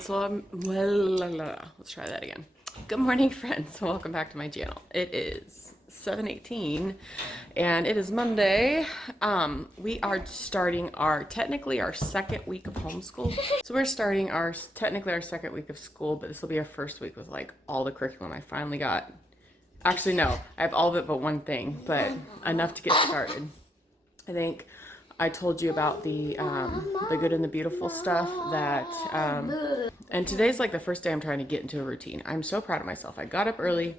friends. Let's try that again. Good morning, friends. Welcome back to my channel. It is 7:18 and it is Monday. We are starting technically our second week of homeschool. So we're starting technically our second week of school, but this will be our first week with like all the curriculum I finally got. Actually, no, I have all of it but one thing, but enough to get started. I think I told you about the good and the beautiful stuff that, and today's like the first day I'm trying to get into a routine. I'm so proud of myself. I got up early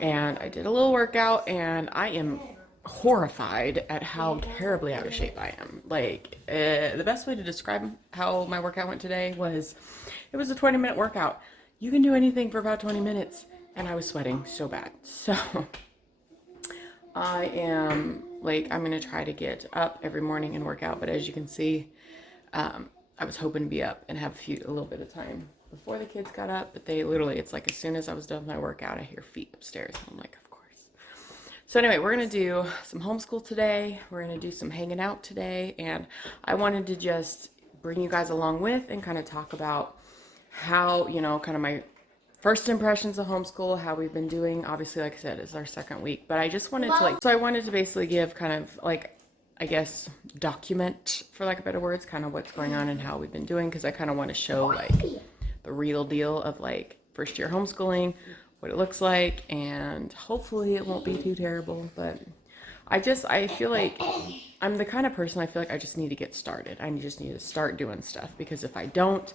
and I did a little workout and I am horrified at how terribly out of shape I am. Like, the best way to describe how my workout went today was, it was a 20-minute workout. You can do anything for about 20 minutes and I was sweating so bad. So I am like, I'm going to try to get up every morning and work out. But as you can see, I was hoping to be up and have a little bit of time before the kids got up. But it's like as soon as I was done with my workout, I hear feet upstairs. And I'm like, of course. So anyway, we're going to do some homeschool today. We're going to do some hanging out today. And I wanted to just bring you guys along with and kind of talk about how, kind of my first impressions of homeschool, how we've been doing. Obviously, like I said, it's our second week, but I just wanted to so I wanted to basically give kind of like, I guess, document, for lack of better words, kind of what's going on and how we've been doing, because I kind of want to show like the real deal of like first year homeschooling, what it looks like, and hopefully it won't be too terrible. But I feel like I'm the kind of person, I feel like I just need to get started. I just need to start doing stuff, because if I don't,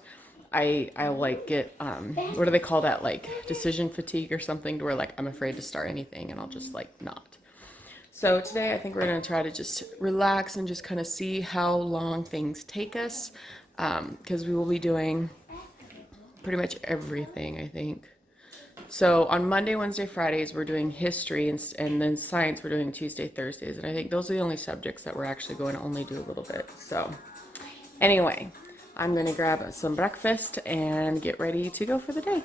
I like get, what do they call that? Like decision fatigue or something, to where like I'm afraid to start anything and I'll just like not. So today I think we're going to try to just relax and just kind of see how long things take us. Because we will be doing pretty much everything, I think. So on Monday, Wednesday, Fridays, we're doing history, and then science we're doing Tuesday, Thursdays. And I think those are the only subjects that we're actually going to only do a little bit. So anyway, I'm going to grab some breakfast and get ready to go for the day.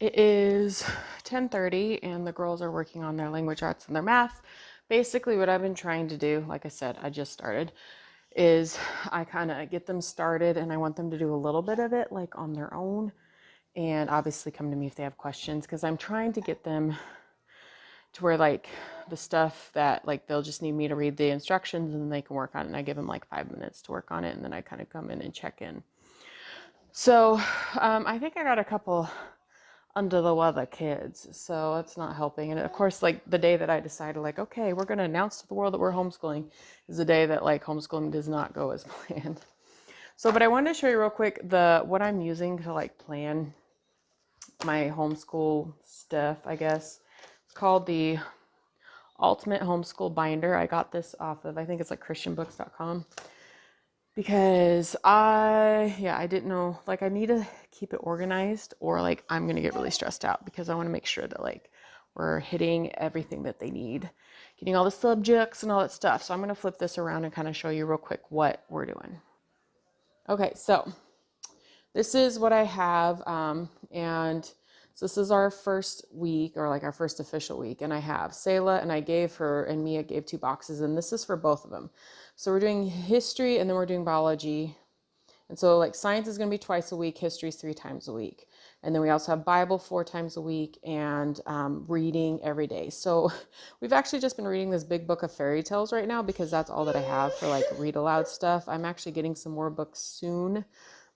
It is 10:30 and the girls are working on their language arts and their math. Basically what I've been trying to do, like I said, I just started, is I kind of get them started and I want them to do a little bit of it like on their own and obviously come to me if they have questions because I'm trying to get them to where like the stuff that like they'll just need me to read the instructions and then they can work on it and I give them like 5 minutes to work on it and then I kind of come in and check in. So I think I got a couple under the weather kids, so it's not helping. And of course, like the day that I decided like, okay, we're going to announce to the world that we're homeschooling is the day that like homeschooling does not go as planned. So, but I wanted to show you real quick what I'm using to like plan my homeschool stuff, I guess. It's called the Ultimate Homeschool Binder. I got this off of, I think it's like christianbooks.com. Because I didn't know, like I need to keep it organized or like I'm going to get really stressed out because I want to make sure that like we're hitting everything that they need, getting all the subjects and all that stuff. So I'm going to flip this around and kind of show you real quick what we're doing. Okay, so this is what I have. And so this is our first week or like our first official week. And I have Selah and I gave her and Mia gave 2 boxes and this is for both of them. So we're doing history and then we're doing biology. And so like science is going to be twice a week, history is 3 times a week. And then we also have Bible 4 times a week and reading every day. So we've actually just been reading this big book of fairy tales right now because that's all that I have for like read aloud stuff. I'm actually getting some more books soon,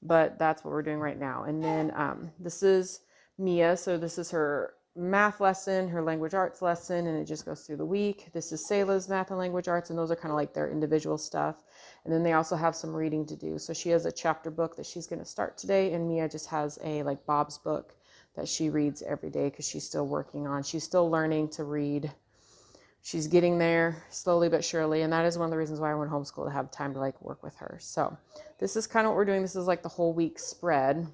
but that's what we're doing right now. And then this is Mia. So this is her math lesson, her language arts lesson, and it just goes through the week. This is Selah's math and language arts, and those are kind of like their individual stuff. And then they also have some reading to do. So she has a chapter book that she's going to start today, and Mia just has a like Bob's book that she reads every day because she's still working on. She's still learning to read. She's getting there slowly but surely, and that is one of the reasons why I went homeschool, to have time to like work with her. So this is kind of what we're doing. This is like the whole week spread.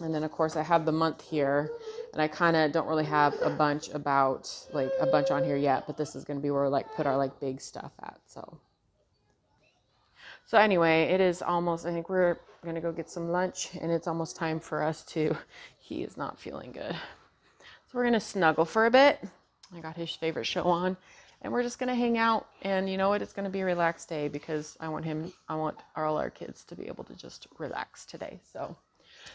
And then of course I have the month here, and I kind of don't really have a bunch on here yet, but this is going to be where we like put our like big stuff at. So anyway, it is almost, I think we're going to go get some lunch and it's almost time for us he is not feeling good. So we're going to snuggle for a bit. I got his favorite show on and we're just going to hang out, and you know what? It's going to be a relaxed day because I want all our kids to be able to just relax today. So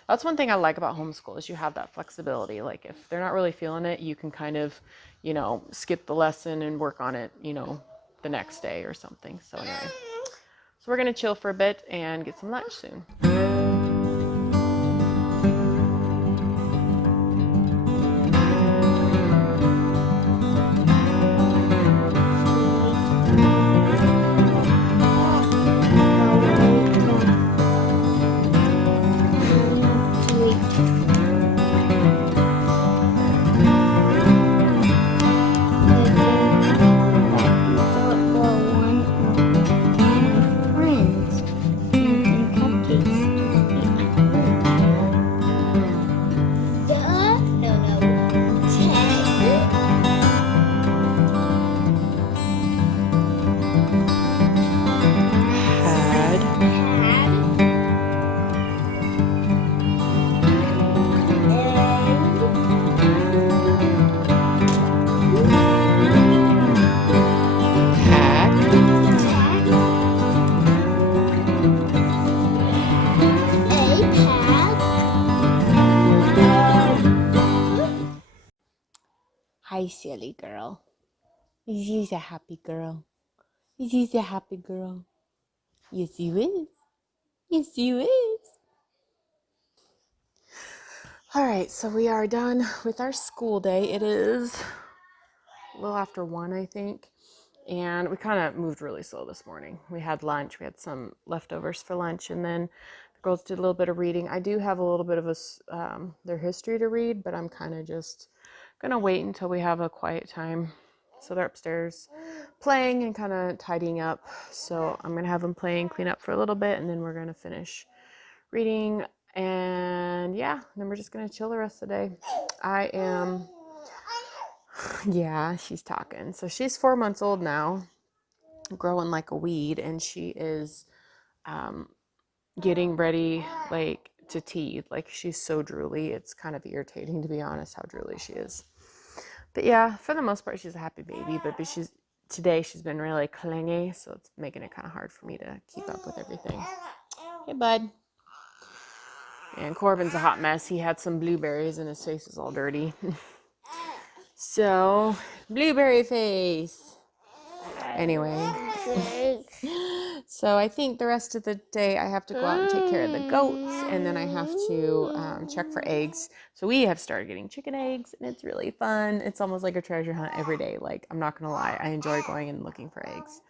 that's one thing I like about homeschool is you have that flexibility. Like if they're not really feeling it, you can kind of, skip the lesson and work on it, the next day or something. So anyway, so we're going to chill for a bit and get some lunch soon. Hi, silly girl. Is you a happy girl? Is you a happy girl? Yes, you is. Yes, you is. All right, so we are done with our school day. It is a little after 1, I think. And we kind of moved really slow this morning. We had lunch. We had some leftovers for lunch. And then the girls did a little bit of reading. I do have a little bit of their history to read, but I'm kind of just going to wait until we have a quiet time. So they're upstairs playing and kind of tidying up. So I'm going to have them play and clean up for a little bit. And then we're going to finish reading. And yeah, then we're just going to chill the rest of the day. Yeah, she's talking. So she's 4 months old now, growing like a weed, and she is getting ready like to teeth. Like, she's so drooly. It's kind of irritating, to be honest, how drooly she is. But yeah, for the most part, she's a happy baby. But today she's been really clingy, so it's making it kind of hard for me to keep up with everything. Hey, bud. And Corbin's a hot mess. He had some blueberries and his face is all dirty. So, blueberry face. Anyway. So I think the rest of the day I have to go out and take care of the goats, and then I have to check for eggs. So we have started getting chicken eggs, and it's really fun. It's almost like a treasure hunt every day. Like, I'm not gonna lie, I enjoy going and looking for eggs.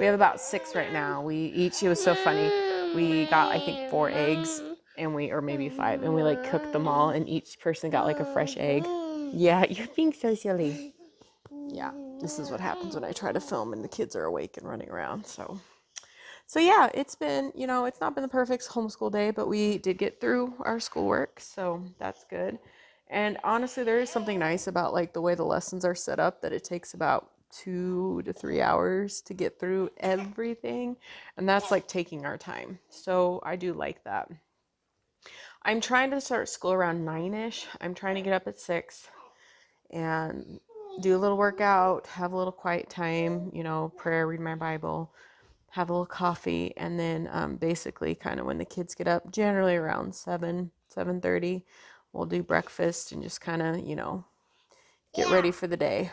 We have about 6 right now. It was so funny. We got, I think, 4 eggs, or maybe 5, and we like cooked them all, and each person got like a fresh egg. Yeah, you're being so silly. Yeah, this is what happens when I try to film and the kids are awake and running around. So yeah, it's been, it's not been the perfect homeschool day, but we did get through our schoolwork, so that's good. And honestly, there is something nice about like the way the lessons are set up, that it takes about 2 to 3 hours to get through everything, and that's like taking our time. So I do like that. I'm trying to start school around 9ish. I'm trying to get up at 6 and do a little workout, have a little quiet time, prayer, read my Bible, have a little coffee, and then basically kind of when the kids get up, generally around 7:30, we'll do breakfast and just kind of, get ready for the day.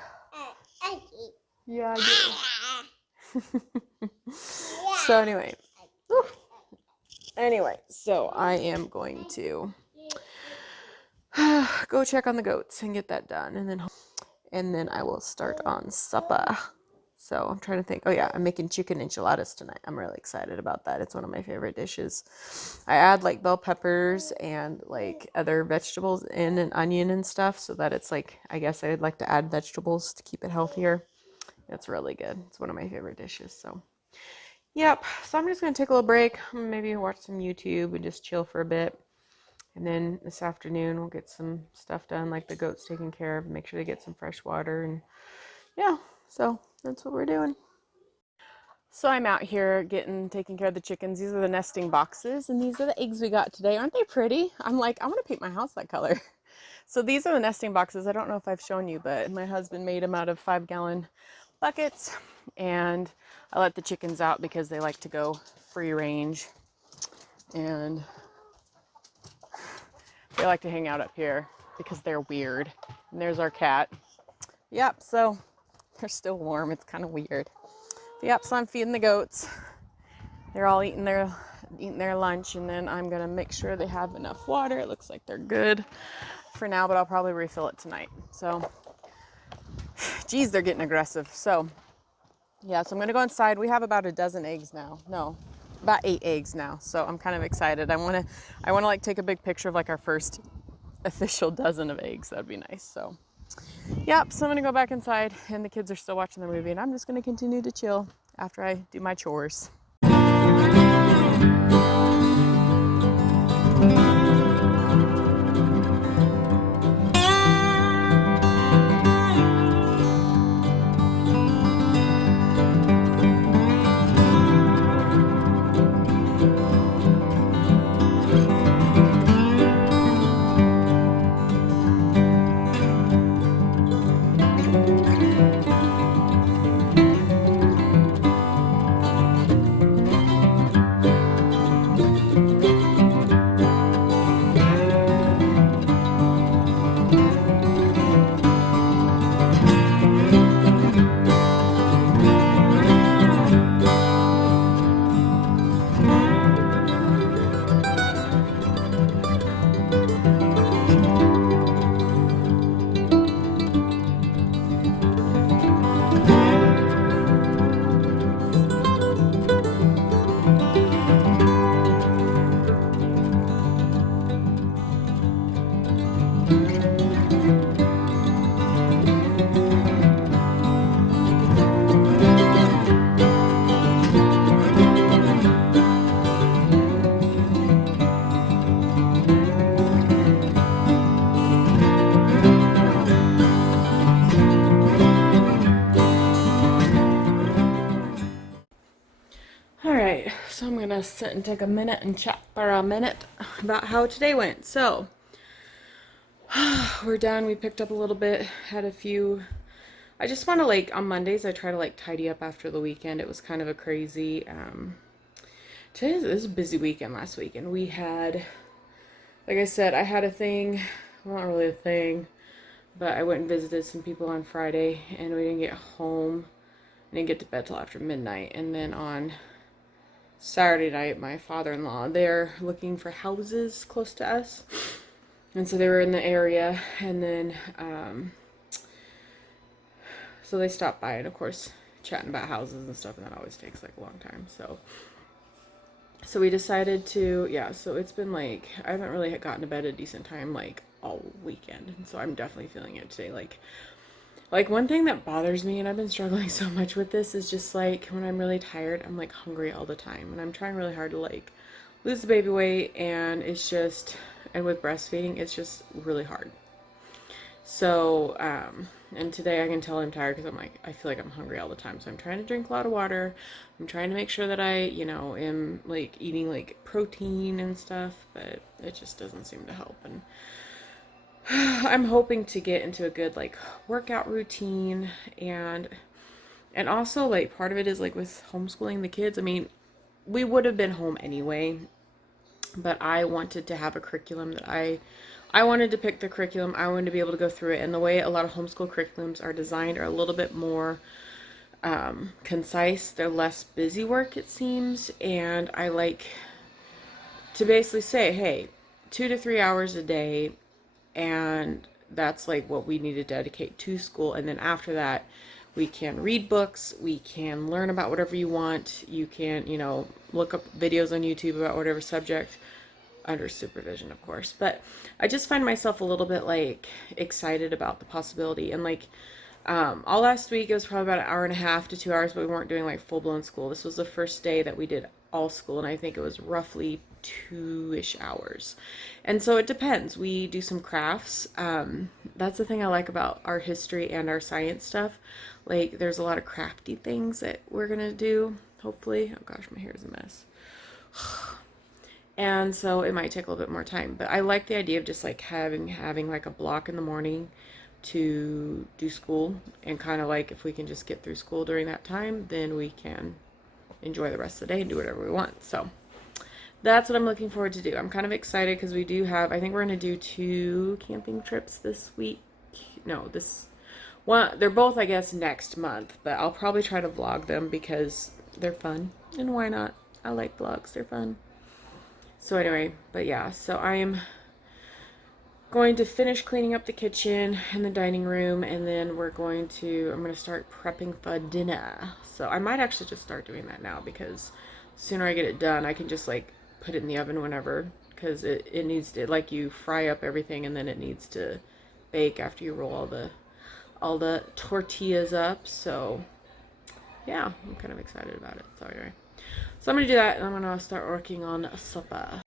Yeah, I do. So anyway, so I am going to go check on the goats and get that done, and then I will start on supper. So I'm trying to think. Oh yeah, I'm making chicken enchiladas tonight. I'm really excited about that. It's one of my favorite dishes. I add like bell peppers and like other vegetables in, and onion and stuff, so that it's like, I guess I'd like to add vegetables to keep it healthier. It's really good. It's one of my favorite dishes. So yep. So I'm just gonna take a little break. Maybe watch some YouTube and just chill for a bit. And then this afternoon we'll get some stuff done, like the goats taken care of, make sure they get some fresh water, and yeah. So that's what we're doing. So I'm out here taking care of the chickens. These are the nesting boxes, and these are the eggs we got today. Aren't they pretty? I'm like, I want to paint my house that color. So these are the nesting boxes. I don't know if I've shown you, but my husband made them out of 5-gallon buckets, and I let the chickens out because they like to go free range, and they like to hang out up here because they're weird. And there's our cat. Yep, so they're still warm. It's kind of weird. Yep, so I'm feeding the goats. They're all eating their lunch, and then I'm gonna make sure they have enough water. It looks like they're good for now, but I'll probably refill it tonight. So, geez, they're getting aggressive. So, yeah, so I'm gonna go inside. We have about a dozen eggs now. No, about 8 eggs now. So I'm kind of excited. I wanna like take a big picture of like our first official dozen of eggs. That'd be nice. So. Yep, so I'm gonna go back inside, and the kids are still watching the movie, and I'm just gonna continue to chill after I do my chores. So I'm gonna sit and take a minute and chat for a minute about how today went. So we're done. We picked up a little bit, had a few. I just want to like on Mondays I try to like tidy up after the weekend. It was kind of a crazy today is a busy weekend last week, and we had, like I said, I had a thing, well, not really a thing, but I went and visited some people on Friday, and we didn't get home. I didn't get to bed till after midnight, and then on Saturday night, my father-in-law, they're looking for houses close to us, and so they were in the area, and then so they stopped by, and of course chatting about houses and stuff, and that always takes like a long time. So we decided to, yeah, so it's been like, I haven't really gotten to bed at a decent time like all weekend, and so I'm definitely feeling it today. Like one thing that bothers me, and I've been struggling so much with this, is just like when I'm really tired, I'm like hungry all the time, and I'm trying really hard to like lose the baby weight, and it's just, and with breastfeeding, it's just really hard. So, and today I can tell I'm tired because I'm like, I feel like I'm hungry all the time. So I'm trying to drink a lot of water. I'm trying to make sure that I, am like eating like protein and stuff, but it just doesn't seem to help. And I'm hoping to get into a good like workout routine, and also like part of it is like with homeschooling the kids. I mean, we would have been home anyway, but I wanted to have a curriculum that I wanted to pick the curriculum. I wanted to be able to go through it. And the way a lot of homeschool curriculums are designed are a little bit more concise. They're less busy work, it seems. And I like to basically say, hey, 2 to 3 hours a day. And that's like what we need to dedicate to school. And then after that, we can read books. We can learn about whatever you want. You can, look up videos on YouTube about whatever subject, under supervision, of course. But I just find myself a little bit like excited about the possibility. And like all last week, it was probably about an hour and a half to 2 hours, but we weren't doing like full-blown school. This was the first day that we did all school, and I think it was roughly 2-ish hours. And so it depends. We do some crafts. That's the thing I like about our history and our science stuff. Like there's a lot of crafty things that we're gonna do, hopefully. Oh gosh, my hair is a mess. And so it might take a little bit more time, but I like the idea of just like having like a block in the morning to do school, and kind of like if we can just get through school during that time, then we can enjoy the rest of the day and do whatever we want. So that's what I'm looking forward to do. I'm kind of excited because we do have, I think we're going to do 2 camping trips this week. No, this one, they're both, I guess, next month, but I'll probably try to vlog them because they're fun, and why not? I like vlogs, they're fun. So anyway, but yeah, so I am going to finish cleaning up the kitchen and the dining room, and then I'm going to start prepping for dinner. So I might actually just start doing that now, because the sooner I get it done, I can just like put it in the oven whenever, because it needs to, like, you fry up everything and then it needs to bake after you roll all the tortillas up. So yeah, I'm kind of excited about it. So anyway, so I'm gonna do that, and I'm gonna start working on supper.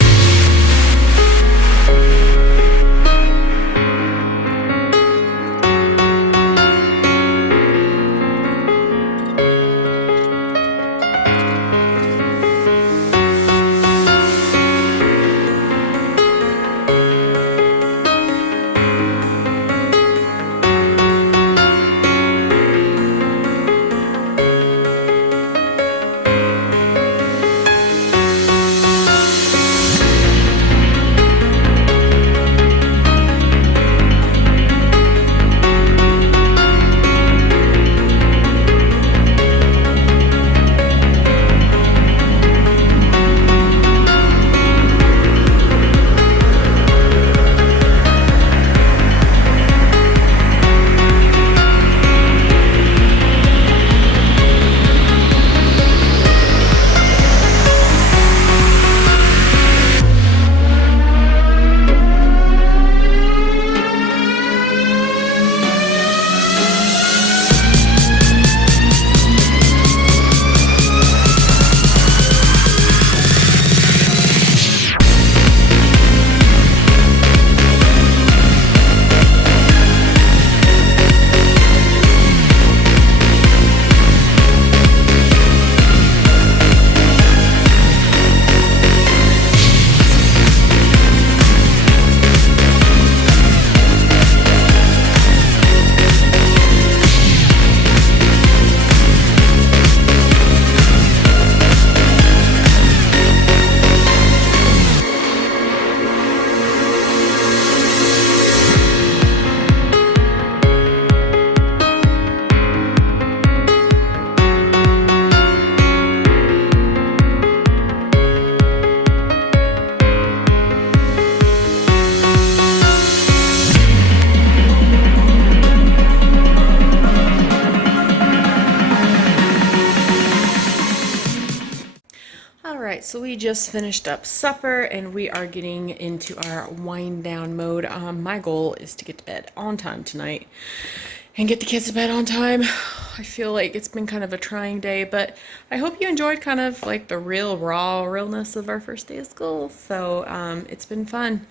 right, so we just finished up supper and we are getting into our wind down mode. My goal is to get to bed on time tonight and get the kids to bed on time. I feel like it's been kind of a trying day, but I hope you enjoyed kind of like the real raw realness of our first day of school. So it's been fun.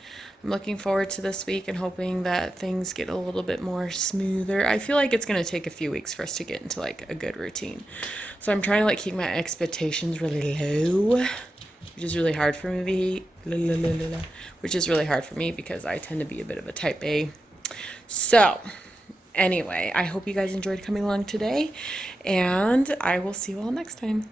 I'm looking forward to this week and hoping that things get a little bit more smoother. I feel like it's going to take a few weeks for us to get into like a good routine. So I'm trying to like keep my expectations really low, which is really hard for me, which is really hard for me because I tend to be a bit of a type A. So anyway, I hope you guys enjoyed coming along today, and I will see you all next time.